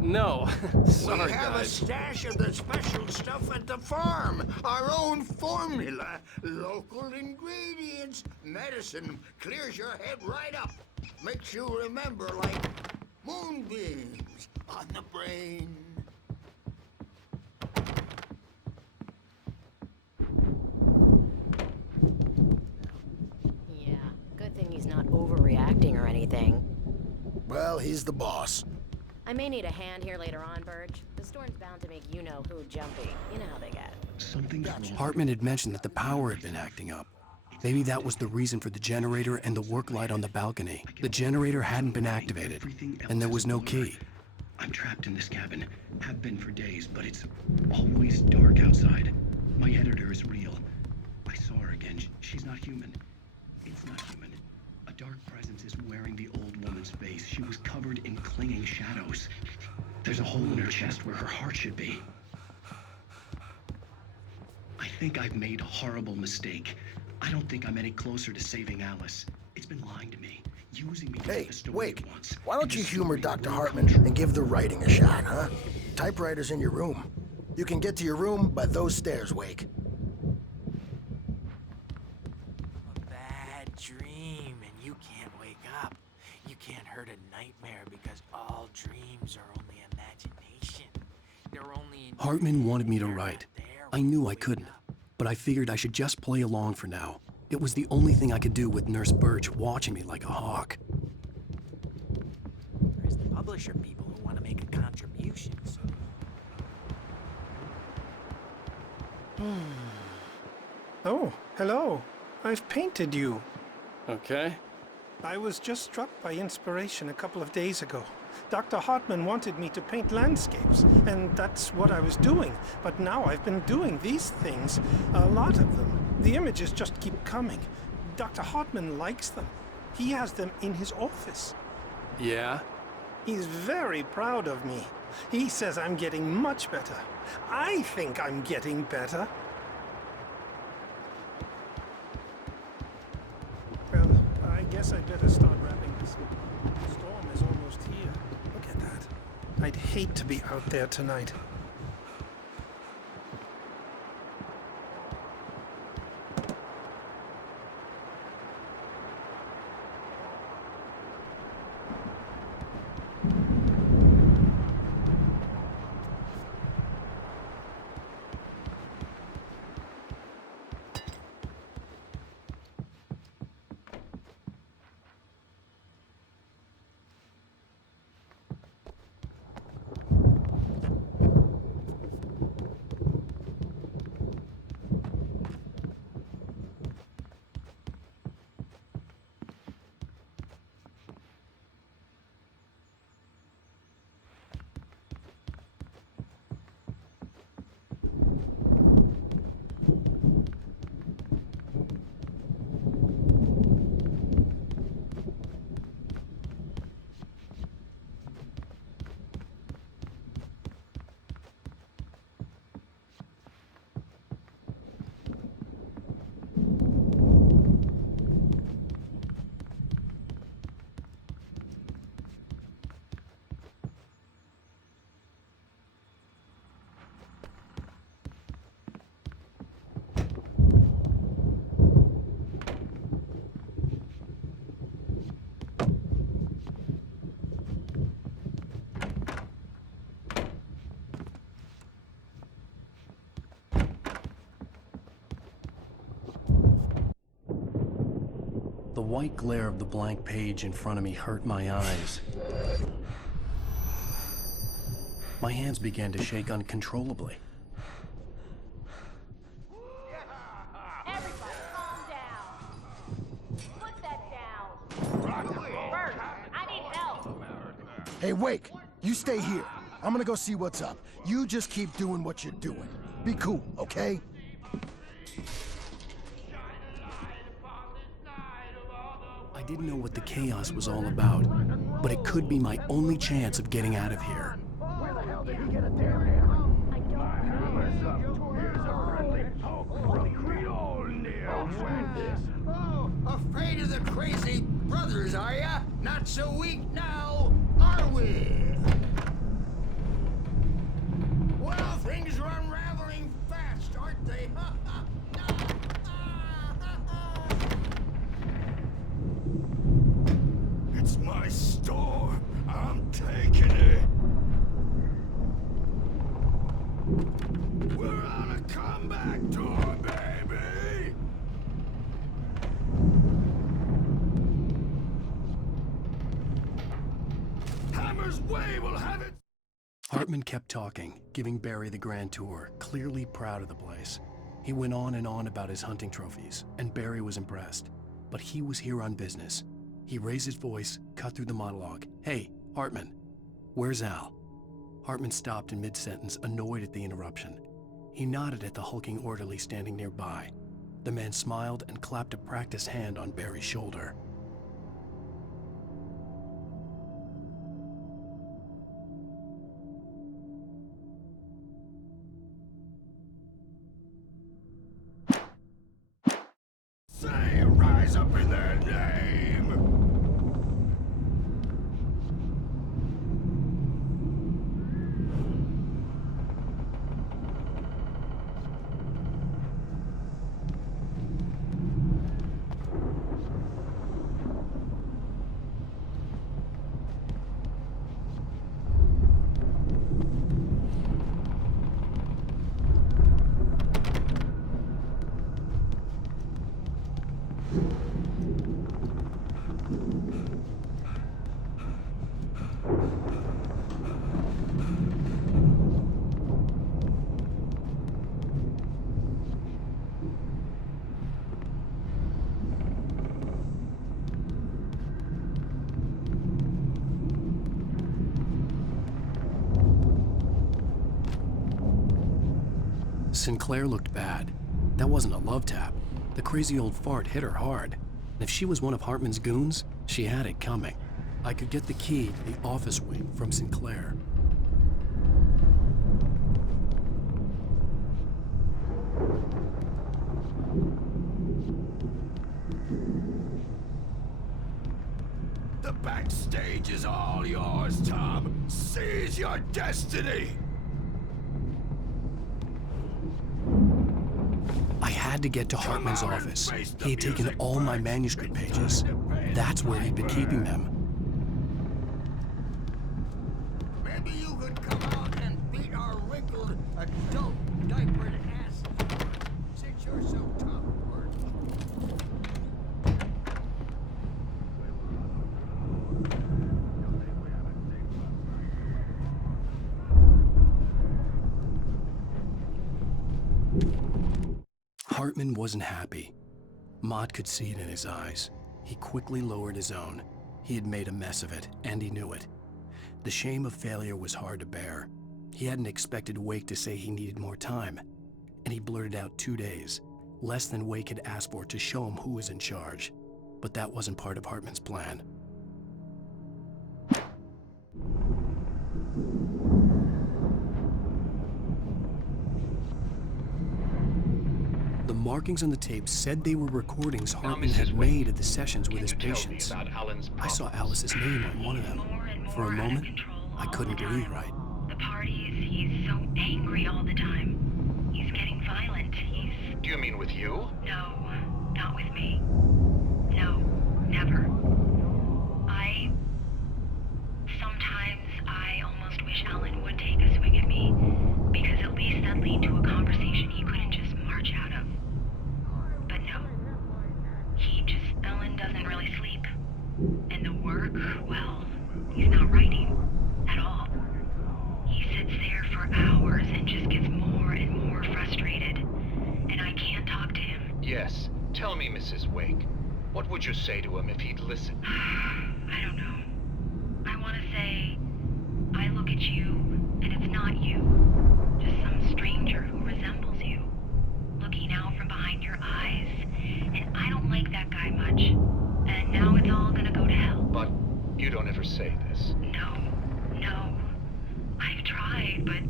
No. Sorry, We have a guys. stash of the special stuff at the farm. Our own formula. Local ingredients. Medicine clears your head right up. Makes you remember like moonbeams on the brain. Yeah, good thing he's not overreacting or anything. Well, he's the boss. I may need a hand here later on, Burge. The storm's bound to make you-know-who jumpy. You know how they get. Something's wrong. Hartman had mentioned that the power had been acting up. Maybe that was the reason for the generator and the work light on the balcony. The generator hadn't been activated, and there was no key. I'm trapped in this cabin. Have been for days, but it's always dark outside. My editor is real. I saw her again. She's not human. It's not human. A dark presence is wearing the old woman's face. She was covered in clinging shadows. There's a hole in her chest where her heart should be. I think I've made a horrible mistake. I don't think I'm any closer to saving Alice. It's been lying to me, using me to Hey, get the story Wake, it wants. why don't And you the humor story Dr. will Hartman come true. and give the writing a shot, huh? Typewriter's in your room. You can get to your room by those stairs, Wake. A bad dream, and you can't wake up. You can't hurt a nightmare because all dreams are only imagination. They're only. Hartman wanted me to write. I knew I couldn't, but I figured I should just play along for now. It was the only thing I could do with Nurse Birch watching me like a hawk. There's the publisher people who want to make a contribution. So. Oh, hello. I've painted you. Okay. I was just struck by inspiration a couple of days ago. Dr. Hartman wanted me to paint landscapes, and that's what I was doing. But now I've been doing these things, a lot of them. The images just keep coming. Dr. Hartman likes them. He has them in his office. Yeah? He's very proud of me. He says I'm getting much better. I think I'm getting better. Well, I guess I'd better start wrapping this up. The storm is almost here. Look at that. I'd hate to be out there tonight. The white glare of the blank page in front of me hurt my eyes. My hands began to shake uncontrollably. Everybody, calm down. Put that down. Bert, I need help. Hey, Wake, you stay here. I'm gonna go see what's up. You just keep doing what you're doing. Be cool, okay? I didn't know what the chaos was all about, but it could be my only chance of getting out of here. Where the hell did he get a damn hammer? I don't Oh, afraid of the crazy brothers, are ya? Not so weak now, are we? Well, things are unraveling fast, aren't they? It's my store. I'm taking it. We're on a comeback tour, baby. Hammer's Way will have it. Hartman kept talking, giving Barry the grand tour, clearly proud of the place. He went on and on about his hunting trophies, and Barry was impressed. But he was here on business. He raised his voice, cut through the monologue. "Hey, Hartman, where's Al?" Hartman stopped in mid-sentence, annoyed at the interruption. He nodded at the hulking orderly standing nearby. The man smiled and clapped a practiced hand on Barry's shoulder. Say, rise up in their name! Sinclair looked bad. That wasn't a love tap. The crazy old fart hit her hard. And if she was one of Hartman's goons, she had it coming. I could get the key to the office wing from Sinclair. The backstage is all yours, Tom. Seize your destiny! I had to get to Hartman's office. He had taken all my manuscript pages. That's where he'd been keeping them. Maybe you could come out and beat our wrinkled, adult, diapered ass since you're so tough. Hartman wasn't happy. Mott could see it in his eyes. He quickly lowered his own. He had made a mess of it, and he knew it. The shame of failure was hard to bear. He hadn't expected Wake to say he needed more time, and he blurted out 2 days, less than Wake had asked for to show him who was in charge. But that wasn't part of Hartman's plan. The markings on the tape said they were recordings Hartman had made at the sessions with his patients. I saw Alice's name on one of them. For a moment, I couldn't breathe right. The parties, he's so angry all the time. He's getting violent. Do you mean with you? No, not with me. No, never. Sometimes I almost wish Alan would take a swing at me, because at least that'd lead to a conversation he couldn't just march out of. But no. Alan doesn't really sleep. And the work, well, he's not writing at all. He sits there for hours and just gets more and more frustrated. And I can't talk to him. Yes. Tell me, Mrs. Wake. What would you say to him if he'd listen? I don't know. I want to say, I look at you, and it's not you. Just some stranger who resembles you. Looking out from behind your eyes. And I don't like that guy much. And now it's all gonna go to hell. But you don't ever say this. No. I've tried, but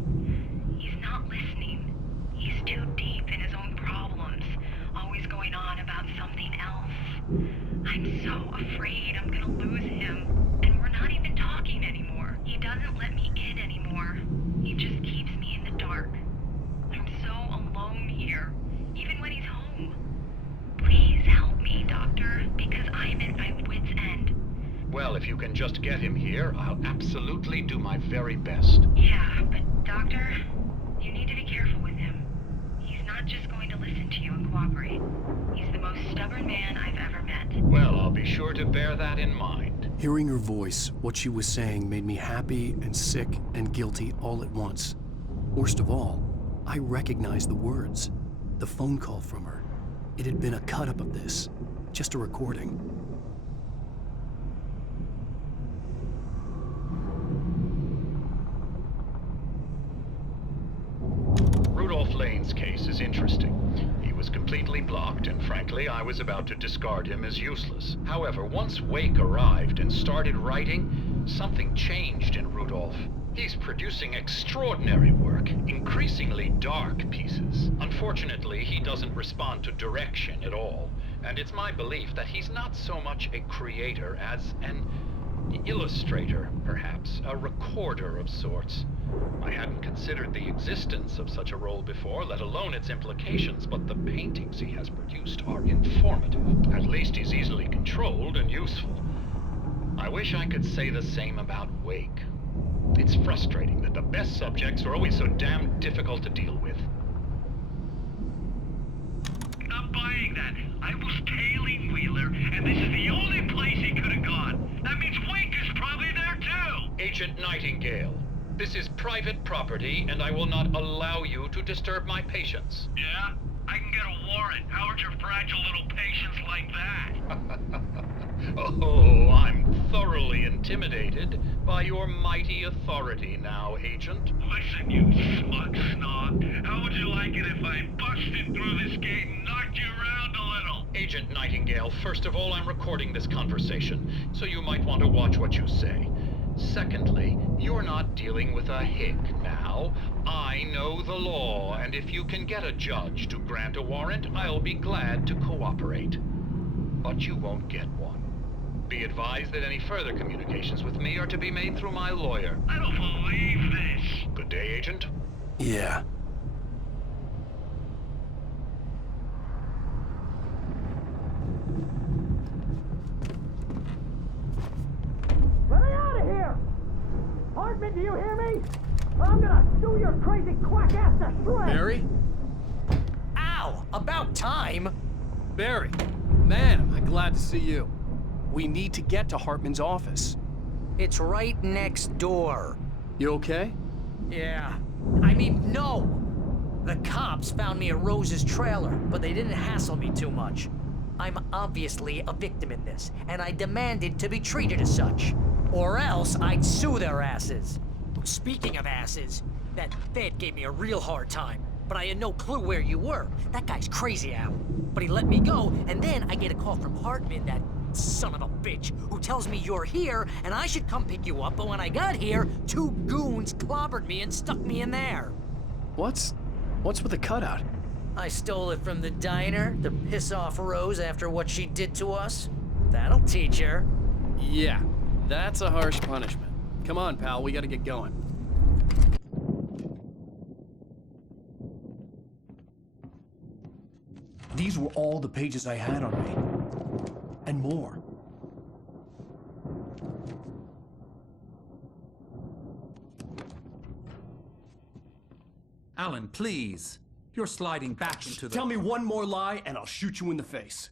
he's not listening. He's too deep in his own problems, always going on about something else. I'm so afraid I'm gonna lose him. And we're not even talking anymore. He doesn't let me in anymore. He just keeps me in the dark. I'm so alone here, even when he's home. Please help me, Doctor, because I'm at my wit's end. Well, if you can just get him here, I'll absolutely do my very best. Yeah, but Doctor, you need to be careful with him. He's not just going to listen to you and cooperate. He's the most stubborn man I've ever met. Well, I'll be sure to bear that in mind. Hearing her voice, what she was saying made me happy and sick and guilty all at once. Worst of all, I recognized the words. The phone call from her. It had been a cut-up of this. Just a recording. Rudolph Lane's case is interesting. He was completely blocked, and frankly, I was about to discard him as useless. However, once Wake arrived and started writing, something changed in Rudolph. He's producing extraordinary work, increasingly dark pieces. Unfortunately, he doesn't respond to direction at all, and it's my belief that he's not so much a creator as an illustrator, perhaps, a recorder of sorts. I hadn't considered the existence of such a role before, let alone its implications, but the paintings he has produced are informative. At least he's easily controlled and useful. I wish I could say the same about Wake. It's frustrating that the best subjects are always so damn difficult to deal with. Not buying that. I was tailing Wheeler, and this is the only place he could have gone. That means Wake is probably there too! Agent Nightingale, this is private property, and I will not allow you to disturb my patients. Yeah? I can get a warrant. How would your fragile little patients like that? Oh, I'm thoroughly intimidated by your mighty authority now, Agent. Listen, you smug snob. How would you like it if I busted through this gate and knocked you around a little? Agent Nightingale, first of all, I'm recording this conversation, so you might want to watch what you say. Secondly, you're not dealing with a hick now. I know the law, and if you can get a judge to grant a warrant, I'll be glad to cooperate. But you won't get one. Be advised that any further communications with me are to be made through my lawyer. I don't believe this. Good day, Agent. Yeah. Let me out of here! Hartman, do you hear me? I'm gonna sue your crazy quack ass to shreds! Barry? Ow! About time! Barry, man, am I glad to see you. We need to get to Hartman's office. It's right next door. You okay? Yeah. I mean, no! The cops found me at Rose's trailer, but they didn't hassle me too much. I'm obviously a victim in this, and I demanded to be treated as such. Or else I'd sue their asses. Speaking of asses, that Fed gave me a real hard time, but I had no clue where you were. That guy's crazy, Al. But he let me go, and then I get a call from Hartman, that son of a bitch, who tells me you're here and I should come pick you up, but when I got here, 2 goons clobbered me and stuck me in there. What's with the cutout? I stole it from the diner to piss off Rose after what she did to us. That'll teach her. Yeah, that's a harsh punishment. Come on, pal, we gotta get going. These were all the pages I had on me. And more. Alan, please. You're sliding back into the... Tell me one more lie and I'll shoot you in the face.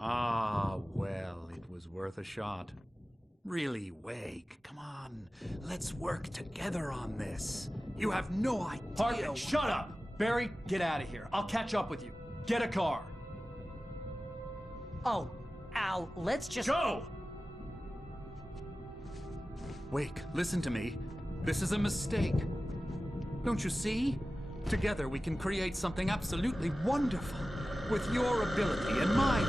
Ah, well, it was worth a shot. Really, Wake, come on. Let's work together on this. You have no idea... Hartman, shut up! Barry, get out of here. I'll catch up with you. Get a car. Oh, Al, let's just... Go! Wake, listen to me. This is a mistake. Don't you see? Together we can create something absolutely wonderful. With your ability and mine.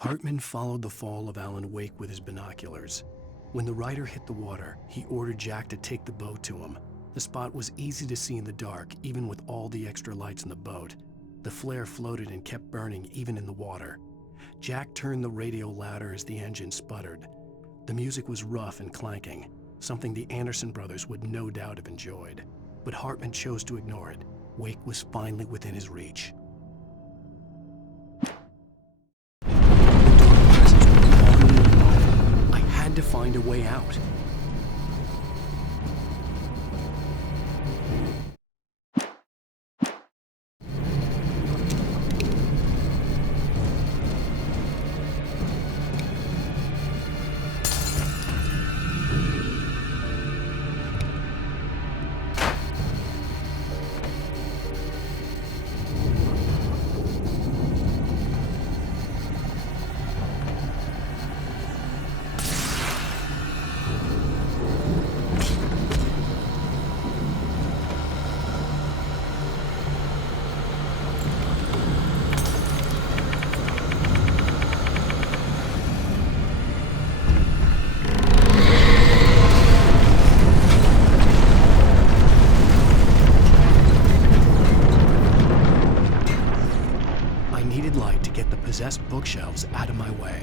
Hartman followed the fall of Alan Wake with his binoculars. When the rider hit the water, he ordered Jack to take the boat to him. The spot was easy to see in the dark, even with all the extra lights in the boat. The flare floated and kept burning even in the water. Jack turned the radio louder as the engine sputtered. The music was rough and clanking, something the Anderson brothers would no doubt have enjoyed. But Hartman chose to ignore it. Wake was finally within his reach. I had to find a way out. Possessed bookshelves out of my way.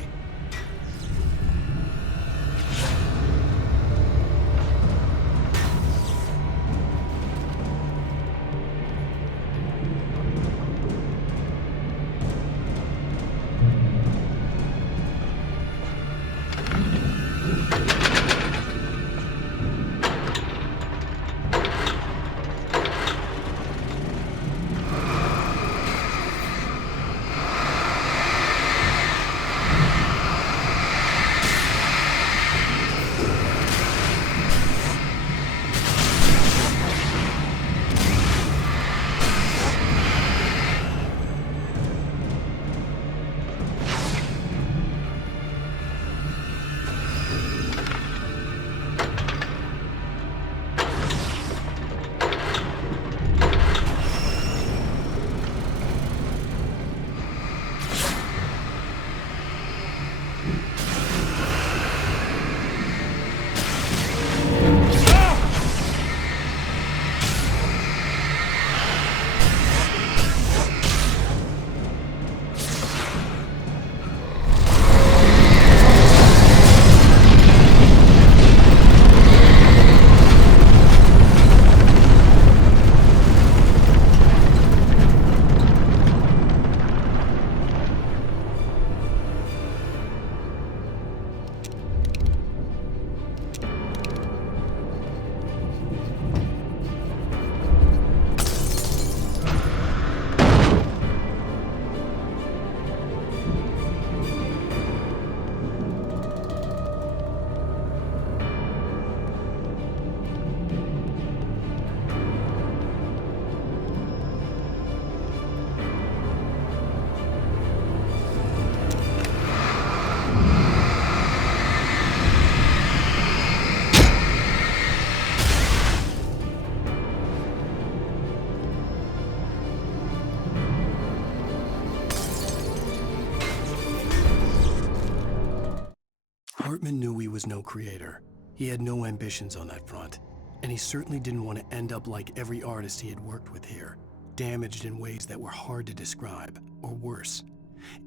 Hartman knew he was no creator. He had no ambitions on that front, and he certainly didn't want to end up like every artist he had worked with here, damaged in ways that were hard to describe, or worse.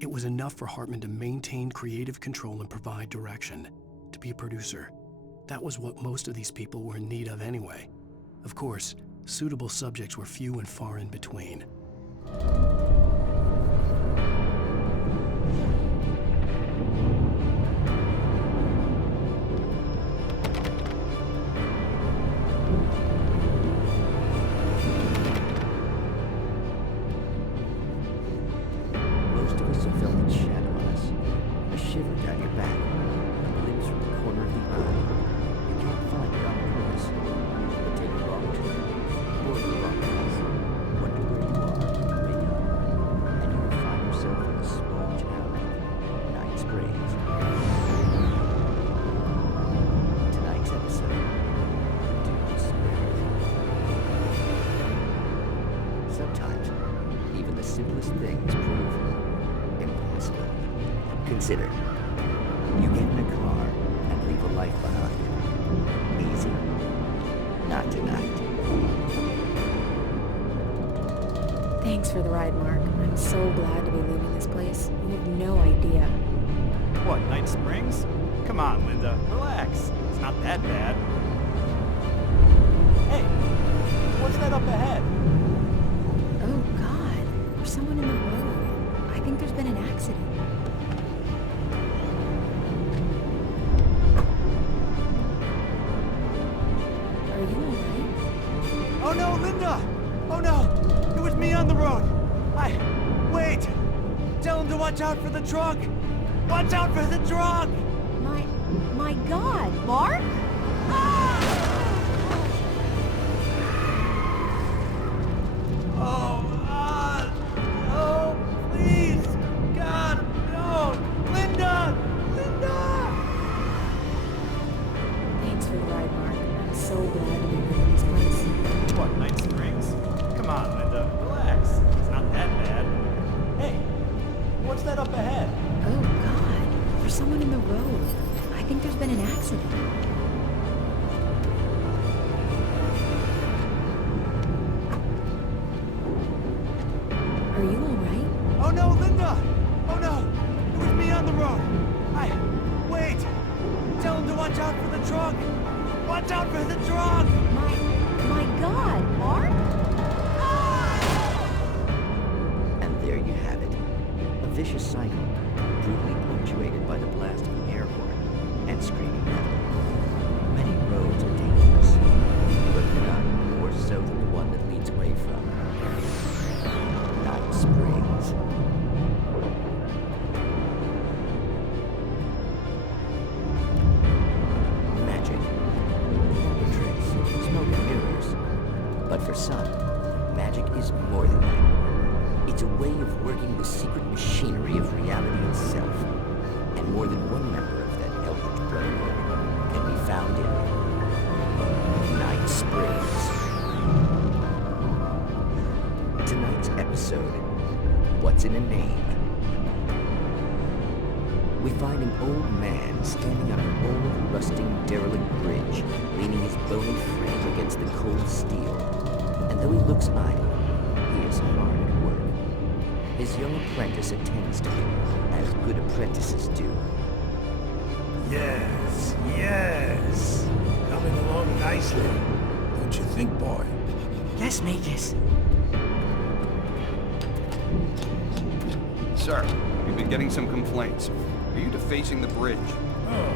It was enough for Hartman to maintain creative control and provide direction, to be a producer. That was what most of these people were in need of anyway. Of course, suitable subjects were few and far in between. Sometimes, even the simplest things prove impossible. Consider. You get in a car and leave a life behind. Easy. Not tonight. Thanks for the ride, Mark. I'm so glad to be leaving this place. You have no idea. What, Night Springs? Come on, Linda. Relax. It's not that bad. Hey, what's that up ahead? Oh, God. There's someone in the road. I think there's been an accident. Are you alright? Oh no, Linda! Oh no! It was me on the road! Wait! Tell him to watch out for the truck! Watch out for the truck! My God, Mark? Oh, please! God, no! Linda! Linda! Thanks for the ride, Mark. I'm so glad to be leaving this place. What, Night Springs? Come on, Linda. Relax. It's not that bad. Hey, what's that up ahead? Oh, God. There's someone in the road. I think there's been an accident. Are you alright? Oh no, Linda! Oh no! It was me on the road! Wait! Tell him to watch out for the truck! Watch out for the truck! My God, Mark? And there you have it. A vicious cycle, brutally punctuated by the blast of an air horn and screaming metal. Many roads are dangerous, but none more so than the one that leads away from Night Springs. Magic, tricks, smoke and mirrors. But for some, magic is more than that. It's a way of working the secret machinery of reality itself. And more than one member of that eldritch brotherhood can be found in Night Springs. Tonight's episode, What's in a Name? We find an old man standing on an old, rusting, derelict bridge, leaning his bony frame against the cold steel. And though he looks idle, he is hard at work. His young apprentice attends to him, as good apprentices do. Yes, yes. Coming along nicely. Don't you think, boy? Yes, Magus. Sir, we've been getting some complaints. Are you defacing the bridge? Oh.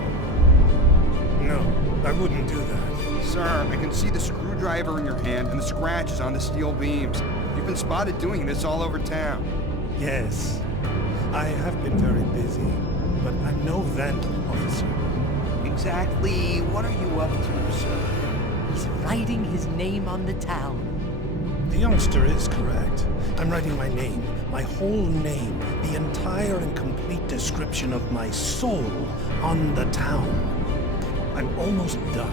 No, I wouldn't do that. Sir, I can see the screwdriver in your hand and the scratches on the steel beams. You've been spotted doing this all over town. Yes, I have been very busy, but I'm no vandal, officer. Exactly what are you up to, sir? He's writing his name on the town. The youngster is correct. I'm writing my name, my whole name, the entire and complete description of my soul on the town. I'm almost done.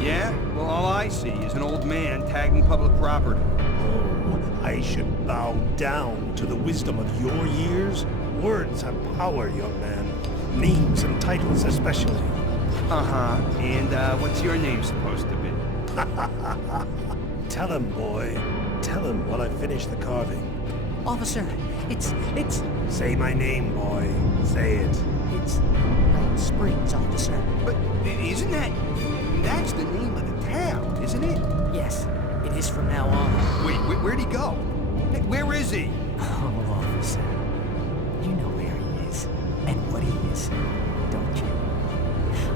Yeah? Well, all I see is an old man tagging public property. Oh, I should bow down to the wisdom of your years. Words have power, young man. Names and titles especially. Uh-huh. And, what's your name supposed to be? Tell him, boy. Tell him while I finish the carving. Officer, it's... Say my name, boy. Say it. It's Night Springs, officer. But isn't that... That's the name of the town, isn't it? Yes, it is from now on. Wait, where'd he go? Hey, where is he? Oh, officer. You know where he is. And what he is, don't you?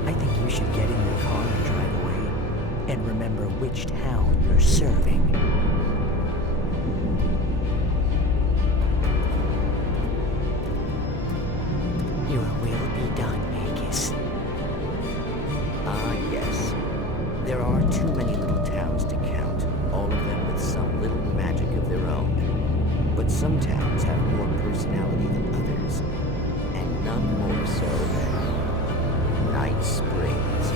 I think you should get in your car and drive away. And remember which town you're serving. Your will be done, Magus. Ah, yes. There are too many little towns to count, all of them with some little magic of their own. But some towns have more personality than others, and none more so than Night Springs.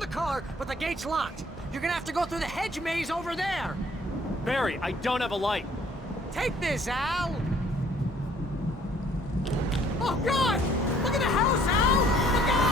found the car, but the gate's locked. You're gonna have to go through the hedge maze over there. Barry, I don't have a light. Take this, Al! Oh, God! Look at the house, Al! Look out!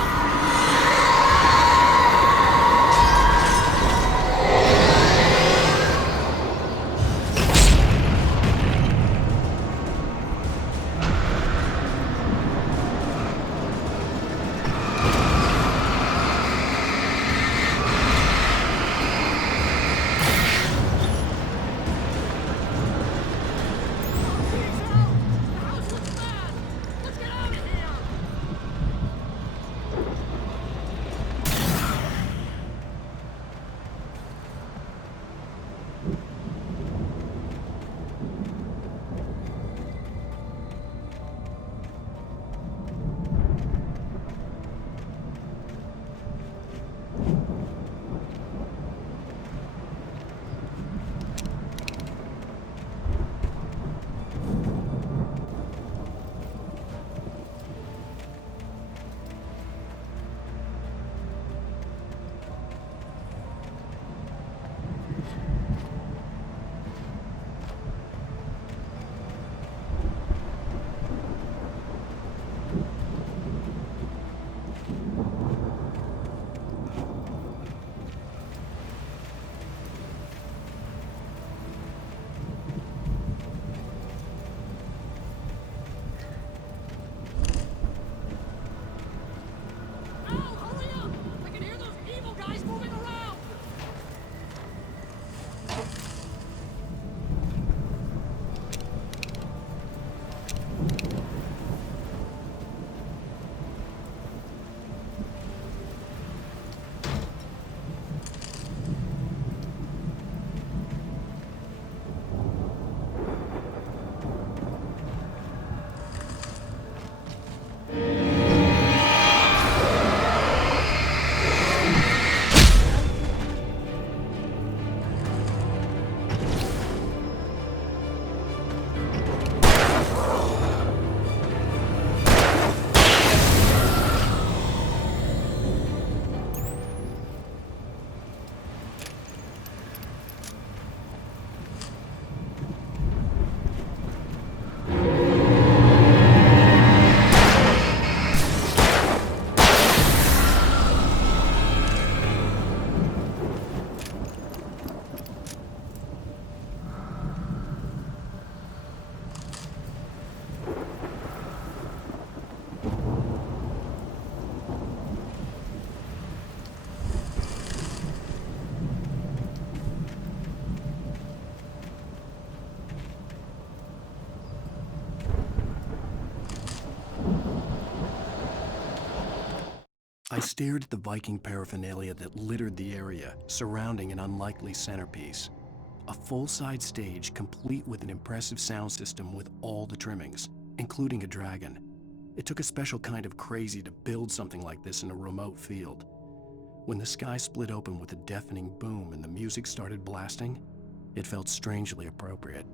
I stared at the Viking paraphernalia that littered the area, surrounding an unlikely centerpiece. A full-size stage complete with an impressive sound system with all the trimmings, including a dragon. It took a special kind of crazy to build something like this in a remote field. When the sky split open with a deafening boom and the music started blasting, it felt strangely appropriate.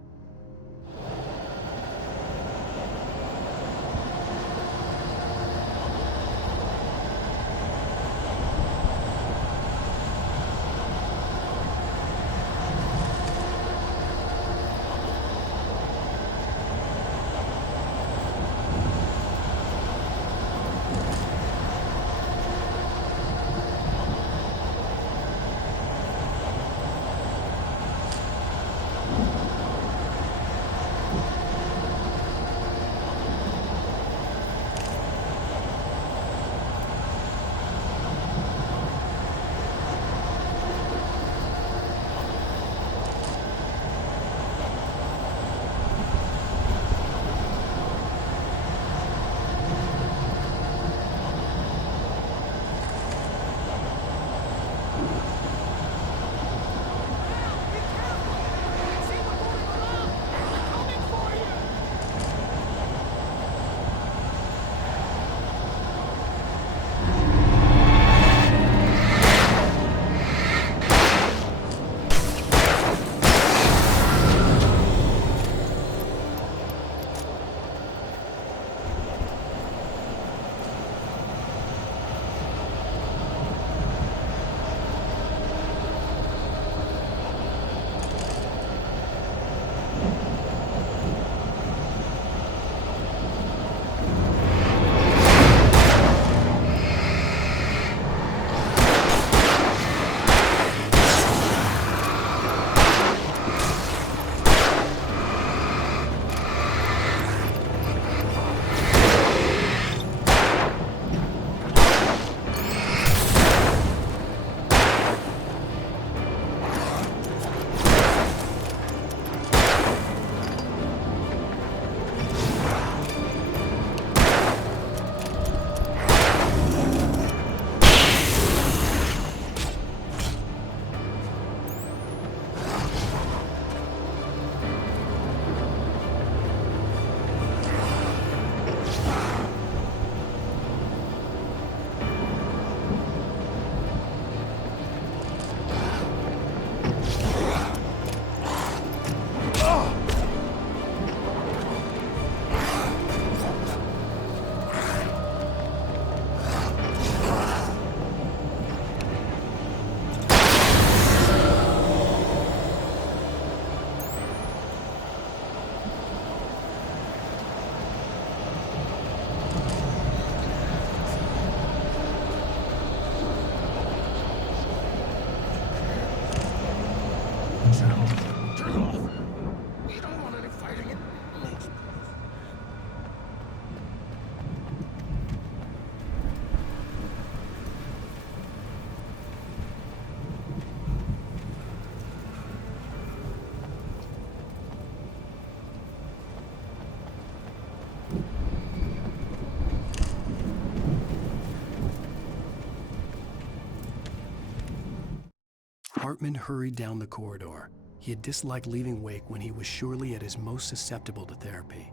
Hartman hurried down the corridor. He had disliked leaving Wake when he was surely at his most susceptible to therapy.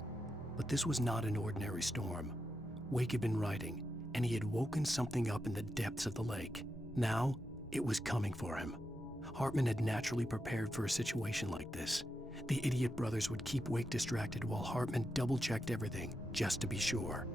But this was not an ordinary storm. Wake had been writing, and he had woken something up in the depths of the lake. Now, it was coming for him. Hartman had naturally prepared for a situation like this. The idiot brothers would keep Wake distracted while Hartman double-checked everything, just to be sure.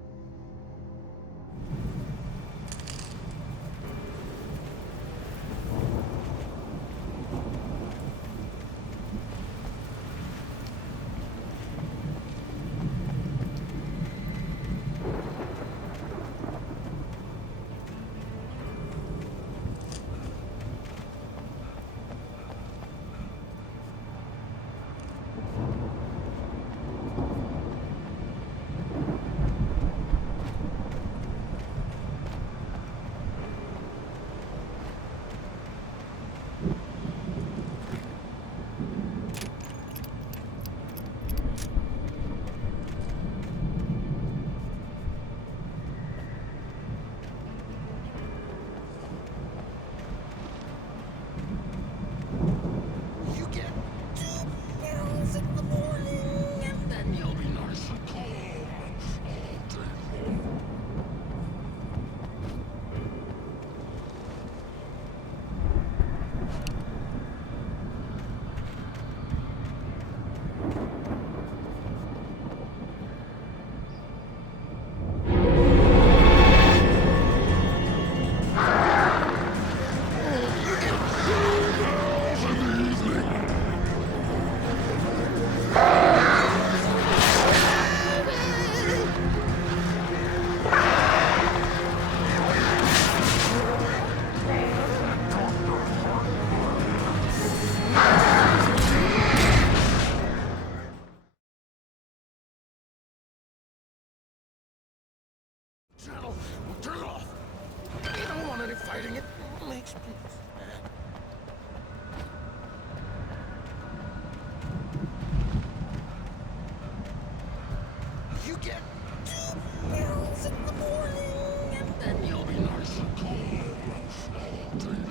Turn it off. You don't want any fighting. It makes me sad. You get 2 barrels in the morning, and then you'll be nice and cold and salty.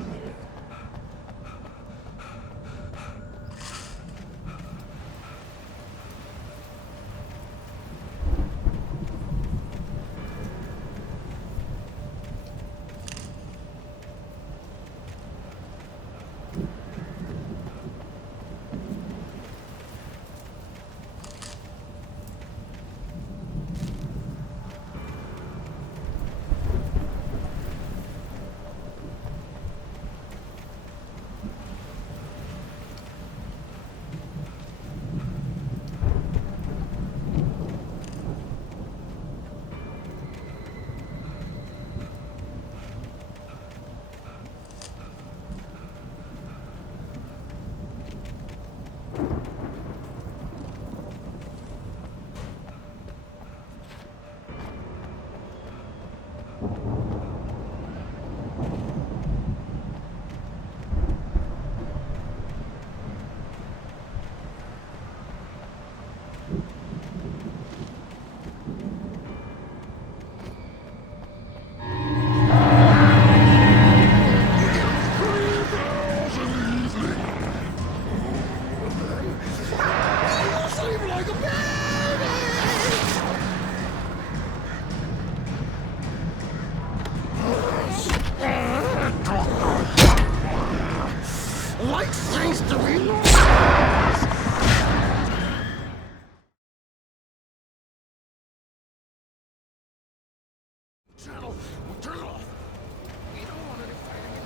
Light seems to be lost. Channel, turn it off. We don't want any fighting.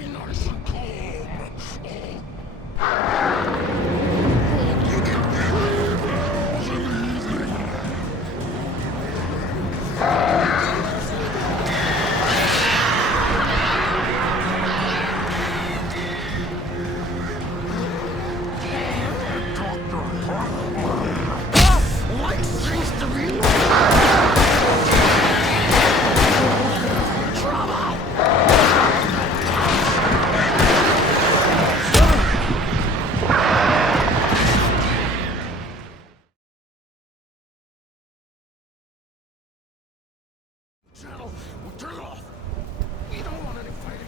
be nice and calm. Life seems to be trouble. Channel, we'll turn it off. We don't want any fighting.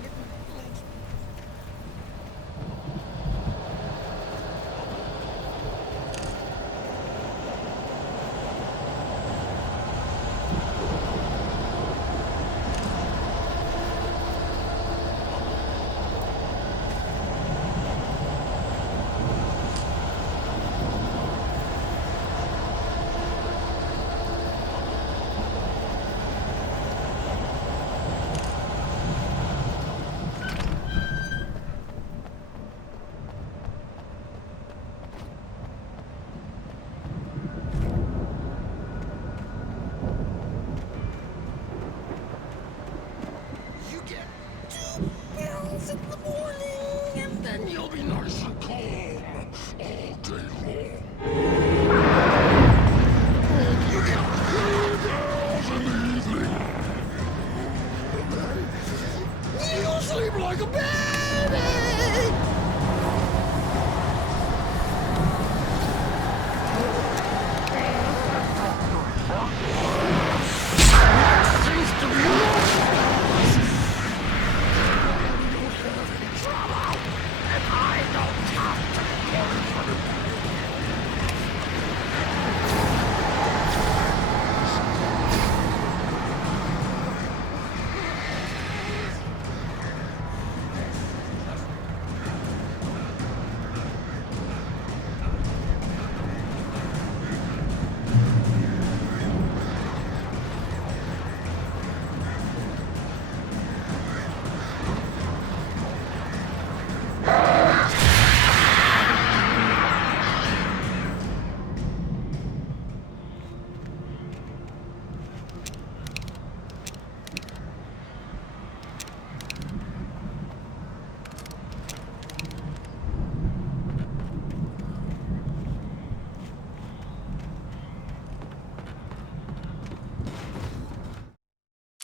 In the morning, and then you'll be nice and calm all day long. You get pretty girls in the evening. You sleep like a baby. Seems to be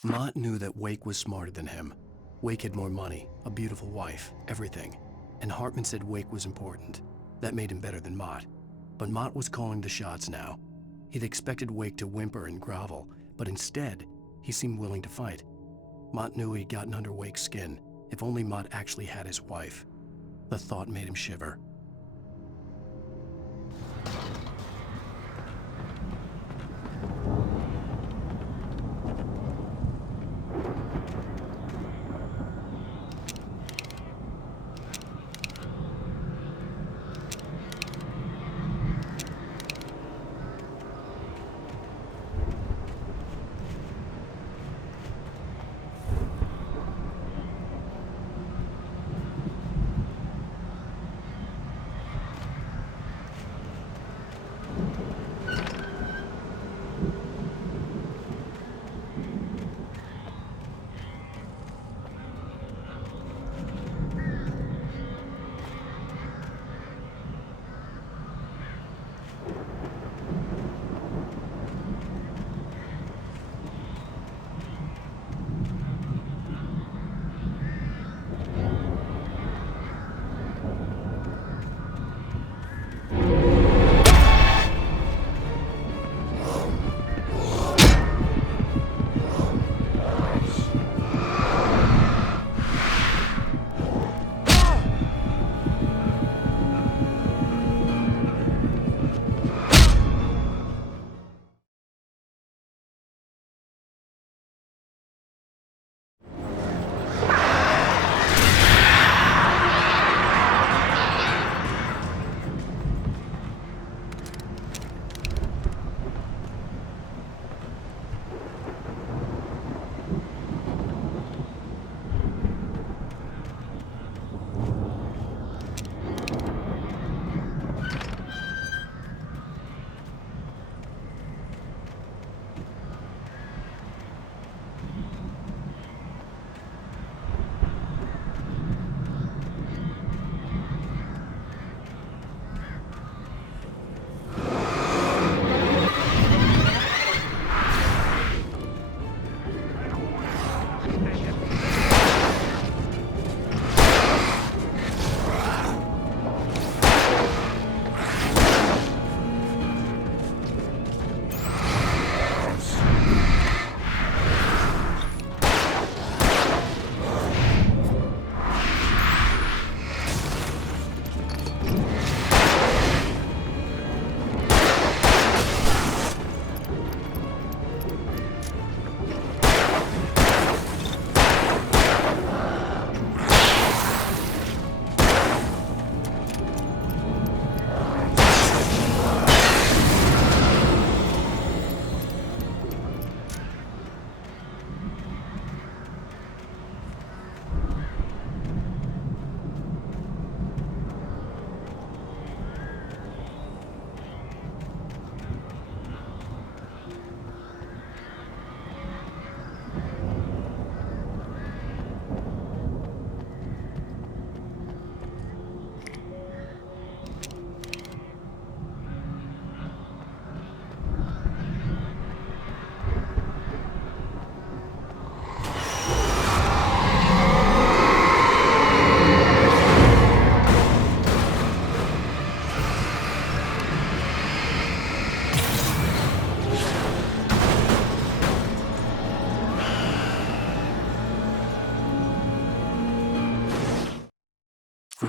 Mott knew that Wake was smarter than him. Wake had more money, a beautiful wife, everything. And Hartman said Wake was important. That made him better than Mott. But Mott was calling the shots now. He'd expected Wake to whimper and grovel, but instead, he seemed willing to fight. Mott knew he'd gotten under Wake's skin. If only Mott actually had his wife. The thought made him shiver.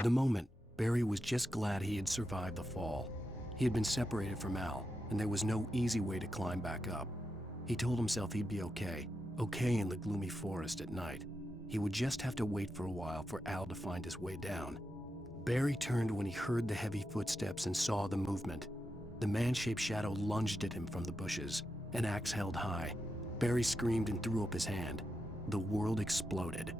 For the moment, Barry was just glad he had survived the fall. He had been separated from Al, and there was no easy way to climb back up. He told himself he'd be okay in the gloomy forest at night. He would just have to wait for a while for Al to find his way down. Barry turned when he heard the heavy footsteps and saw the movement. The man-shaped shadow lunged at him from the bushes, an axe held high. Barry screamed and threw up his hand. The world exploded.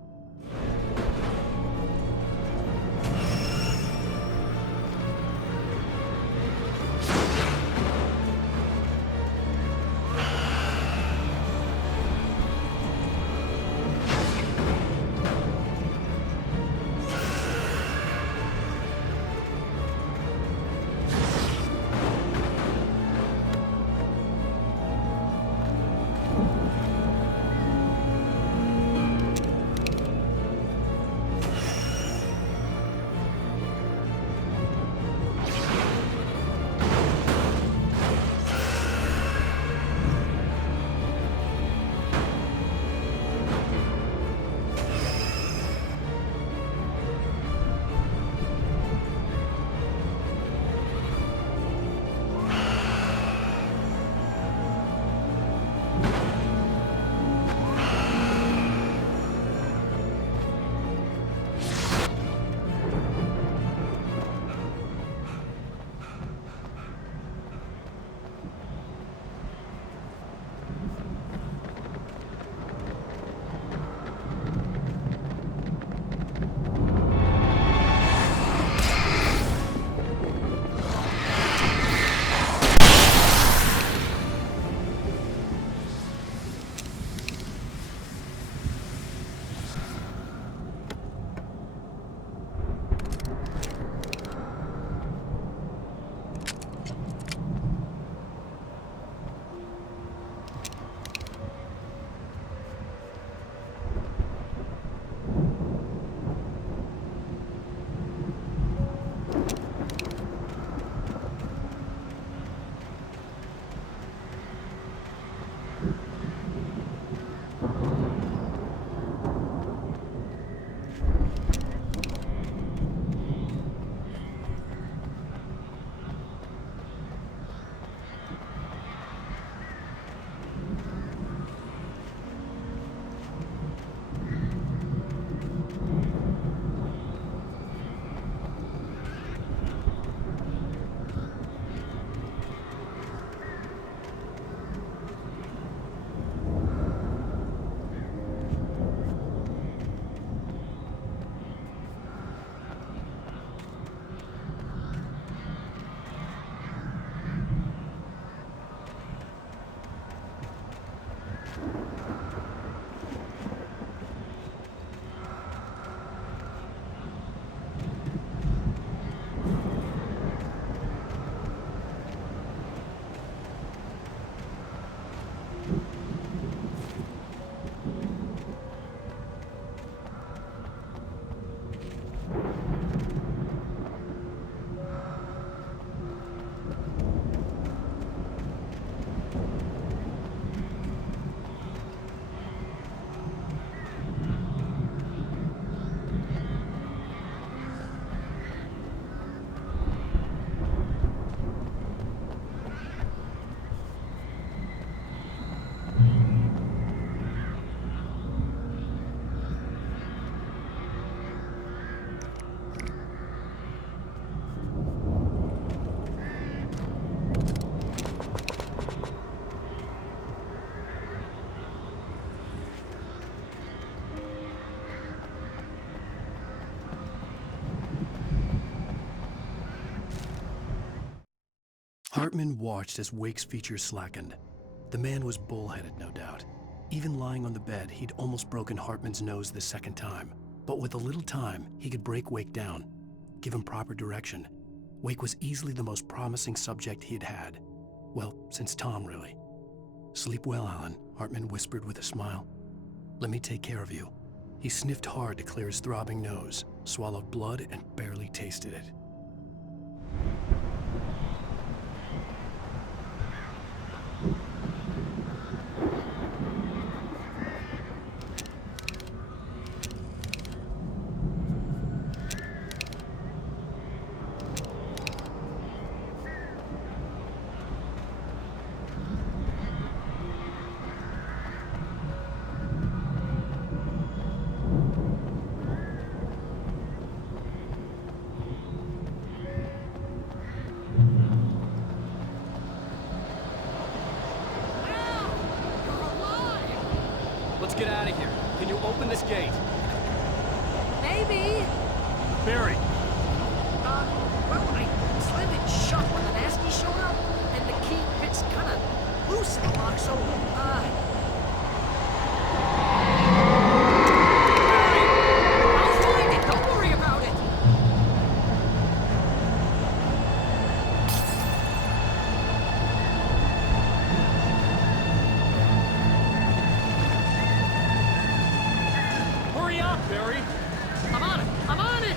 Hartman watched as Wake's features slackened. The man was bullheaded, no doubt. Even lying on the bed, he'd almost broken Hartman's nose the second time. But with a little time, he could break Wake down, give him proper direction. Wake was easily the most promising subject he had had. Well, since Tom, really. "Sleep well, Alan," Hartman whispered with a smile. "Let me take care of you." He sniffed hard to clear his throbbing nose, swallowed blood, and barely tasted it. Let's get out of here. Can you open this gate? Maybe. Barry! Well, I slammed it shut when the nasty showed up, and the key fits kind of loose in the lock, so, I'll find it! Don't worry about it! Hurry up, Barry! I'm on it! I'm on it!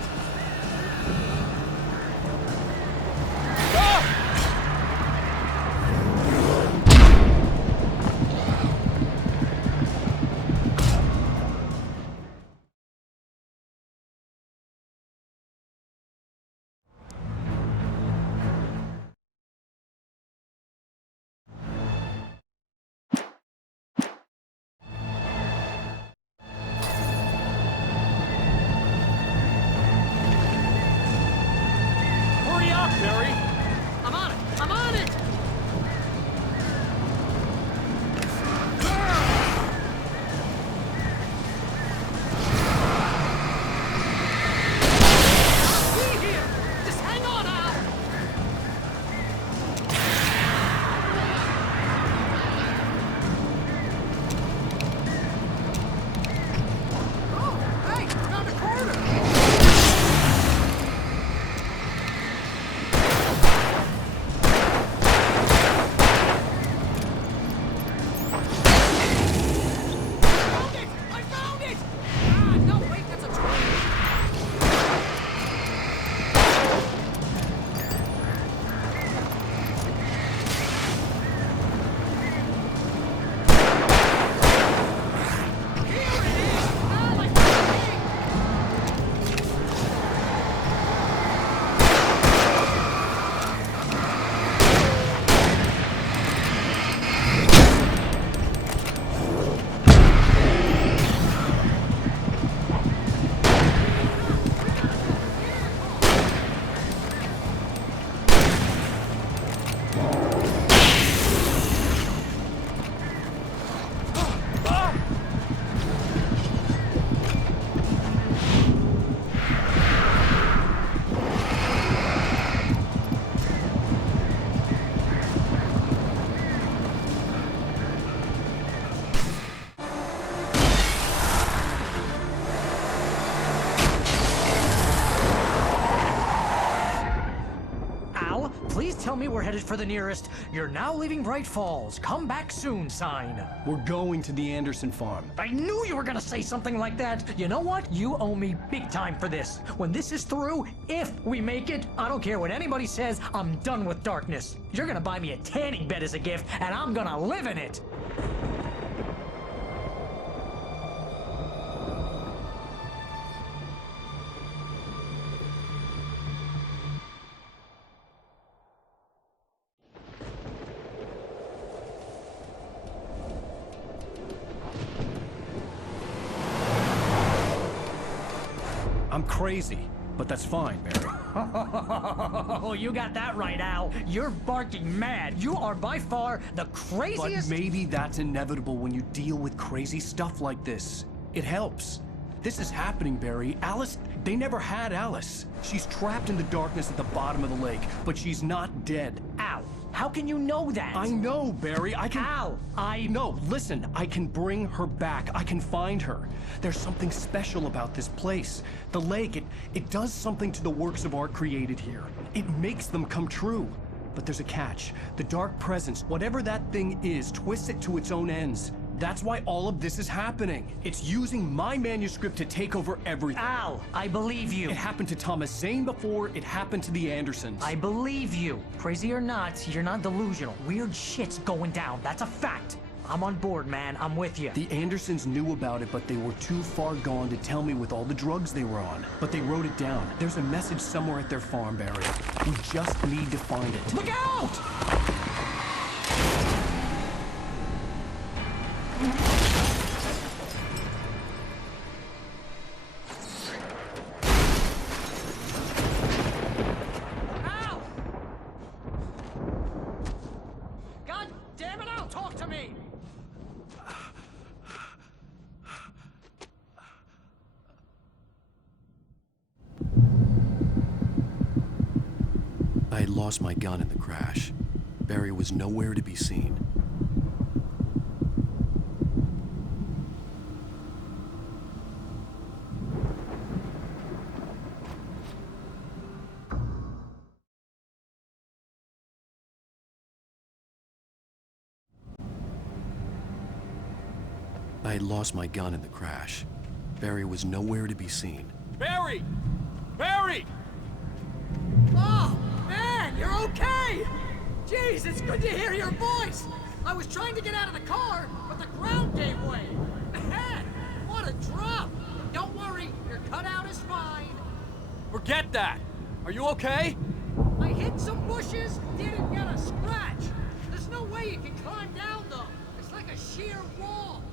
Hurry up, Barry! I'm on it! I'm on it! I'll be here! Just hang on, Al! Oh, hey! Found a corner! I found it! Ah, no, wait, that's a train! Al, please tell me we're headed for the nearest "You're now leaving Bright Falls. Come back soon" sign. We're going to the Anderson farm. I knew you were gonna say something like that. You know what? You owe me big time for this. When this is through, if we make it, I don't care what anybody says, I'm done with darkness. You're gonna buy me a tanning bed as a gift, and I'm gonna live in it. I'm crazy, but that's fine, Barry. Oh, you got that right, Al. You're barking mad. You are by far the craziest. But maybe that's inevitable when you deal with crazy stuff like this. It helps. This is happening, Barry. Alice, they never had Alice. She's trapped in the darkness at the bottom of the lake, but she's not dead. Al, how can you know that? I know, Barry. I can... Al, No, listen. I can bring her back. I can find her. There's something special about this place. The lake, it does something to the works of art created here. It makes them come true. But there's a catch. The dark presence, whatever that thing is, twists it to its own ends. That's why all of this is happening. It's using my manuscript to take over everything. Al, I believe you. It happened to Thomas Zane before, it happened to the Andersons. I believe you. Crazy or not, you're not delusional. Weird shit's going down. That's a fact. I'm on board, man. I'm with you. The Andersons knew about it, but they were too far gone to tell me with all the drugs they were on. But they wrote it down. There's a message somewhere at their farm, Barry. We just need to find it. Look out! I had lost my gun in the crash. Barry was nowhere to be seen. I had lost my gun in the crash. Barry was nowhere to be seen. Barry! Barry! Oh, man, you're okay! Jeez, it's good to hear your voice! I was trying to get out of the car, but the ground gave way. Man, what a drop! Don't worry, your cutout is fine. Forget that! Are you okay? I hit some bushes, didn't get a scratch. There's no way you can climb down, though. It's like a sheer wall.